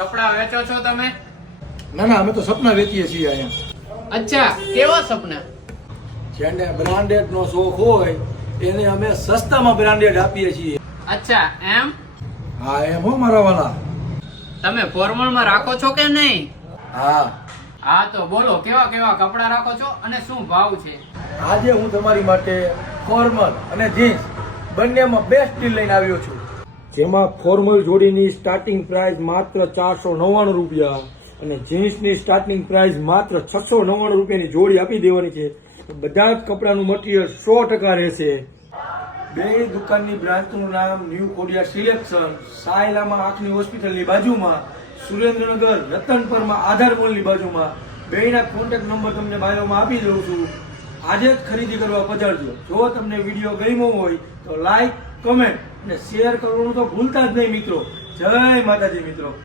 કપડા વેચો છો તમે? ના ના, અમે તો સપના વેચીએ છીએ અહીંયા. અચ્છા, કેવા સપના? જેને બ્રાન્ડેડ નો શોખ હોય એને અમે સસ્તામાં બ્રાન્ડેડ આપીએ છીએ. અચ્છા એમ? હા એમ હો મારા વાલા. તમે ફોર્મલમાં રાખો છો કે નહીં? હા, હા તો બોલો, કેવા કેવા કપડા રાખો છો અને શું ભાવ છે? આજે હું તમારી માટે ફોર્મલ અને જીન્સ બંનેમાં બેસ્ટ ડીલ લઈને આવ્યો છું. જેમાં ફોર્મલ જોડીની સ્ટાર્ટિંગ પ્રાઇસ માત્ર 499 રૂપિયા અને જીન્સની સ્ટાર્ટિંગ પ્રાઇસ માત્ર 699 રૂપિયાની જોડી આપી દેવાની છે. બધા જ કપડાનું મટીરિયલ 100% રહેશે. બે દુકાનની બ્રાન્ચનું નામ ન્યૂ કોડિયા સિલેક્શન, સાયલામાં આંખની હોસ્પિટલની બાજુમાં, સુરેન્દ્રનગર રતનપરમાં આધાર મોલની બાજુમાં. બેયના કોન્ટેક્ટ નંબર તમને બાયોમાં આપી દઉં છું. આજે જ ખરીદી કરવા પધારજો. જો તમને વિડીયો ગમ્યો હોય તો લાઈક, કમેન્ટ અને શેર કરવાનું તો ભૂલતા જ નહીં મિત્રો. જય માતાજી મિત્રો.